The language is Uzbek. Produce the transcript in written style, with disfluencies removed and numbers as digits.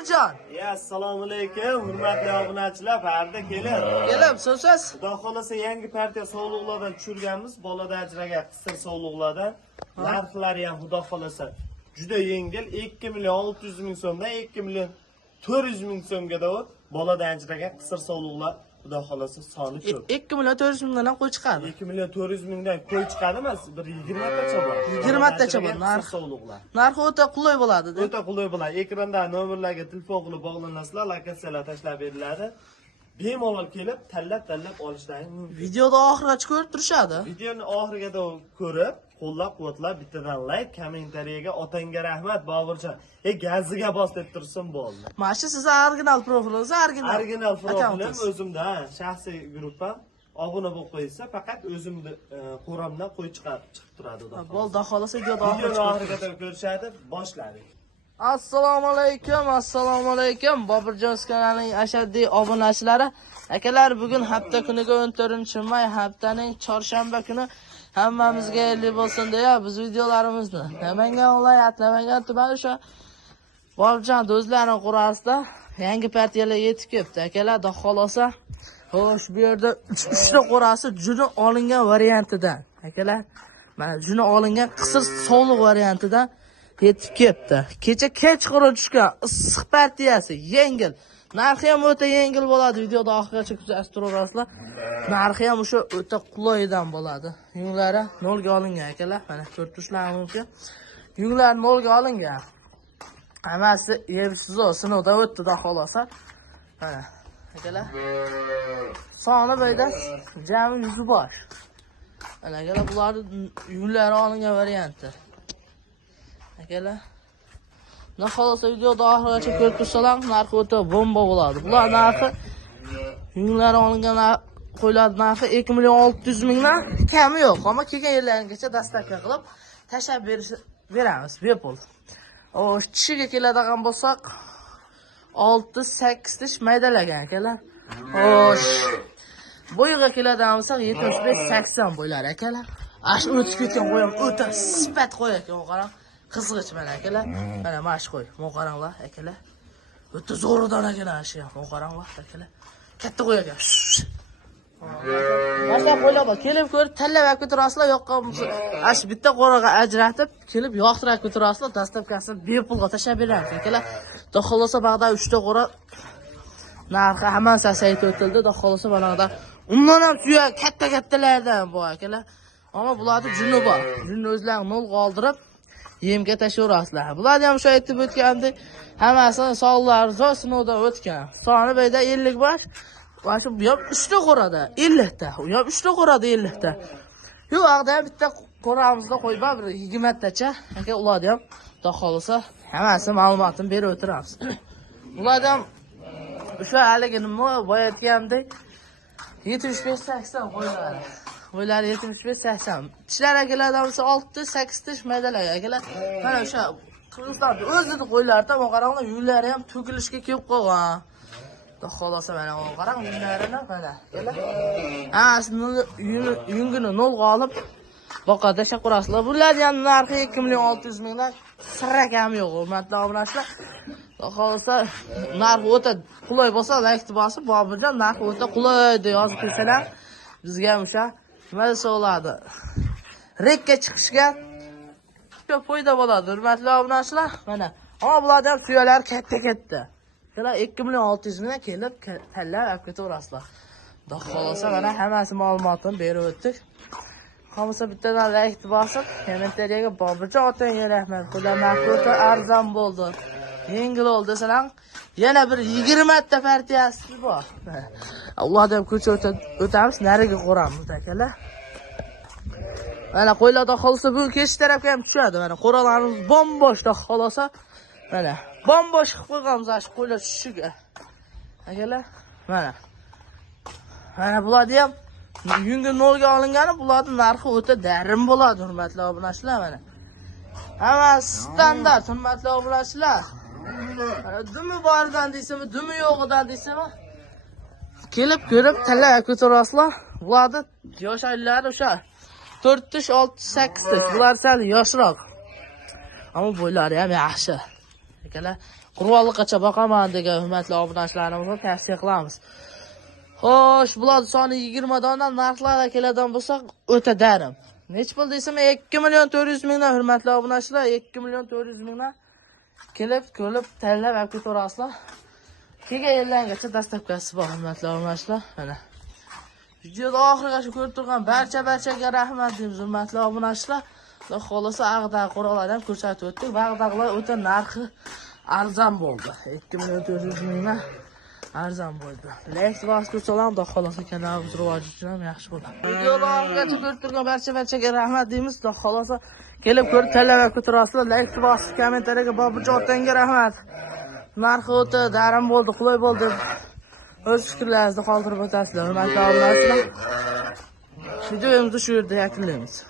Bobirjon. Assalomu alaykum, hurmatli obunachilar, barda keling. Kelim, so'siz. Xudo xolasa yangi partiya sovliqlardan tushirganmiz, bolada ajragan qisir sovliqlardan. Narxlari ham xudo xolasa juda yengil, 2 million 600 ming so'mdan 2 million 400 ming so'mga da bolada ajragan qisir sovliqlar xudo xolasa soni ko'p. 2 million 400 mingdan ham qo'y chiqadi. 2 million 400 mingdan qo'y chiqadi emas, bir 20 tacha bor. 20 tacha bor. Narxi o'ta qulay bo'ladi. O'ta qulay bo'ladi. Ekranda nomerlarga telefon qilib bog'lanasizlar, lokatsiyalar tashlab beriladi. Bemalol kelib, tanlab olishlaring mumkin. Videoda oxirigacha ko'rib turishadi. Videoni oxiriga ko'rib, qo'llab-quvvatlab bittadan like, kommentariyaga otangga rahmat Bobirjon. Gaziga bos deb tursin bo'ldi. Mana shu siz original profilingiz, original profilim o'zimda, shaxsiy gruppam. Obuna bo'lib qo'ysa, faqat o'zimni qo'ramdan qo'y chiqib turadi. Bo'ldi, xohlasa videoda oxirigacha ko'rishadi, boshladik. Assalomu alaykum. Bobirjon kanalining ashaddiy obunachilari. Akalar, bugun hafta kuniga 14-may, haftaning chorshanba kuni hammamizga xayrli bo'lsin deya biz videolarimizni Namangan viloyat, Namangan tumani o'sha Bobirjon do'stlarning qurasida yangi partiyalar yetib kelibdi. Akalar, xudo xolosa, xo'sh, bu yerda 3 ta qurasi juni olingan variantidan. Akalar, mana juni olingan qisir sovliq variantidan yetib kelibdi. Kecha kechqurun tushgan issiq partiyasi yengil. Narxi ham o'ta yengil bo'ladi. Videoda oxirigacha kuzatib turasizlar. Narxi ham o'sha o'ta qulaydan bo'ladi. Yunglari 0 ga olingan akalar. Mana ko'rib turishlaringiz mumkin. Yunglar 0 ga olingan. Hammasi yebsizo sinovdan o'tdi da xolosa. Mana akalar. Soni bo'yda jami 100 bosh. Mana akalar, bularning yunglari olingan varianti. Akalar, naholosa videoda oxirigacha ko'rib tursalar, narxi o'ta bomba bo'ladi. Bular narxi yunglari olingan qo'ylar narxi 2 million 600 mingdan kami yo'q. Ammo kelgan yerlaringizga dastlabki qilib tashab beramiz bepul. Tishiga keladigan bo'lsak 6-8 tish maydalagan akalar. Bo'yiga keladigan bo'lsak 75-80 bo'ylar akalar. Ash o'tib ketgan qo'yam o'ta sifat qo'y ekan, qarang. Qizg'ich mana akalar. Mana mash qo'y. Mo' qaranglar akalar. O'ta zo'rdan akalar shu ham. Mo' qaranglar akalar. Katta qo'y ekan. Mana qo'ylar bor. Kelib ko'rib tanlab olib turasizlar, yoqqan ash bitta qo'raga ajratib, kelib yoqtirib turasizlar, dastlabkasini bepulga tashab beramiz akalar. Xudo xolosa bag'da 3 ta qo'ra narxi hammasi aytib o'tildi. Xudo xolosa banada undan ham suya katta-kattalardan bu akalar. Ammo bularning juni bor. Junni o'zlarini 0 ga oldirib yemga tashaverasizlar. Bular ham shu aytib o'tgandek, hammasi sog'lari zo'r sinovdan o'tgan. Soni bo'yda 50 bosh. Va shu bu ham 3 ta qo'rada 50 ta. U ham 3 ta qo'rada 50 ta. Yo'q, aqda ham bitta qo'ramizda qo'yib bir 20 tacha. Aka, ularni ham xudo xolasa hammasi ma'lumotini berib o'tiramiz. Ularni ham o'sha haligi nima boya aytgandek 75-80 qo'yiladi. Bo'ylari 75-80. Tishlar akalardan bo'lsa 6-8 tish maydalagan akalar. Mana o'sha qirg'izlarning o'zini qo'ylarida qaranglar, yunlari ham to'kilishga kelib qolgan. Xudo xolosa mana qarang yunlarini mana. Akalar. Yungini 0 ga olib boqada shaqurasizlar. Bularning ham narxi 2 million 600 mingdan sira kam yo'q, hurmatli obunachilar. Xudo xolosa narxi o'ta qulay bo'lsa, like bosib, Bobirjon narxi o'ta qulay deb yozib qo'ysalar, bizga ham o'sha mazza bo'ladi. Rekka chiqishga ko'p foyda bo'ladi, hurmatli obunachilar. Mana, ammo bulardan suyalar katta-katta. Kelar 2 million 600 mingdan kelib tanlab olib ketaverasizlar. Xudo xolosa mana hammasi ma'lumotini berib o'tdik. Qolmasa bittadan like bosib, kommentariyaga Bobirjon otangga rahmat. Xudo narxi arzon bo'ldi. Yengil oldi desalar, yana bir 20 ta partiyasi bor. Allohdan ham ko'cha o'tamiz, nariga qo'ramiz akalar. Mana qo'ylarda xolsa bu kech tarafga ham tushadi. Mana qo'ralarimiz bomboshda xolosa. Mana bombosh qilib qo'yganmiz shu qo'ylar tushishiga. Akalar, mana. Mana bularni ham yungi 0 ga olingani, bularning narxi o'ta darin bo'ladi, hurmatli obunachilar mana. Hamma standart, hurmatli obunachilar. Dumi boridan deysizmi, dumi yo'g'idan deysizmi? Kelib ko'rib tanlab ko'tarasizlar. Bularning yosh oylari o'sha 4 tish, 6-8 tish. Bular sal yoshroq. Ammo bo'ylari ham yaxshi. Akalar, qurolliqacha boqaman degan hurmatli obunachilarimizga tavsiya qilamiz. Xo'sh, bular soni 20 dondan narxlarga keladigan bo'lsak, o'ta darim. Nech pul desam 2.400.000 mingdan hurmatli obunachilar, 2.400.000 mingdan kelib, ko'rib, tanlab olib ketaverasizlar. Kelgan yerlargacha dastlabkasi bor hurmatli obunachilar. Mana videoda oxirigacha ko'rib turgan barchaga rahmat deymiz hurmatli obunachilar. Xudo xolasa ag'daq qurollarni ham ko'rsatib o'tdik. Bag'daqlar o'ta narxi arzon bo'ldi. 2.400.000 mingdan arzon bo'ldi. Like bosib ko'rsalam, xudo xolasa kanalimiz rivoji uchun ham yaxshi bo'ladi. Videoda oxirigacha ko'rib turgan barchaga rahmat deymiz. Xudo xolasa kelib ko'rib tanlab ko'tarasizlar. Like bosib, kommentariyaga Boburjon otanga rahmat. Narxi o'ta darim bo'ldi, qulay bo'ldi. O'z fikrlaringizni qoldirib o'tasizlar. Hurmatli obunachilar. Videomizni shu yerda yakunlaymiz.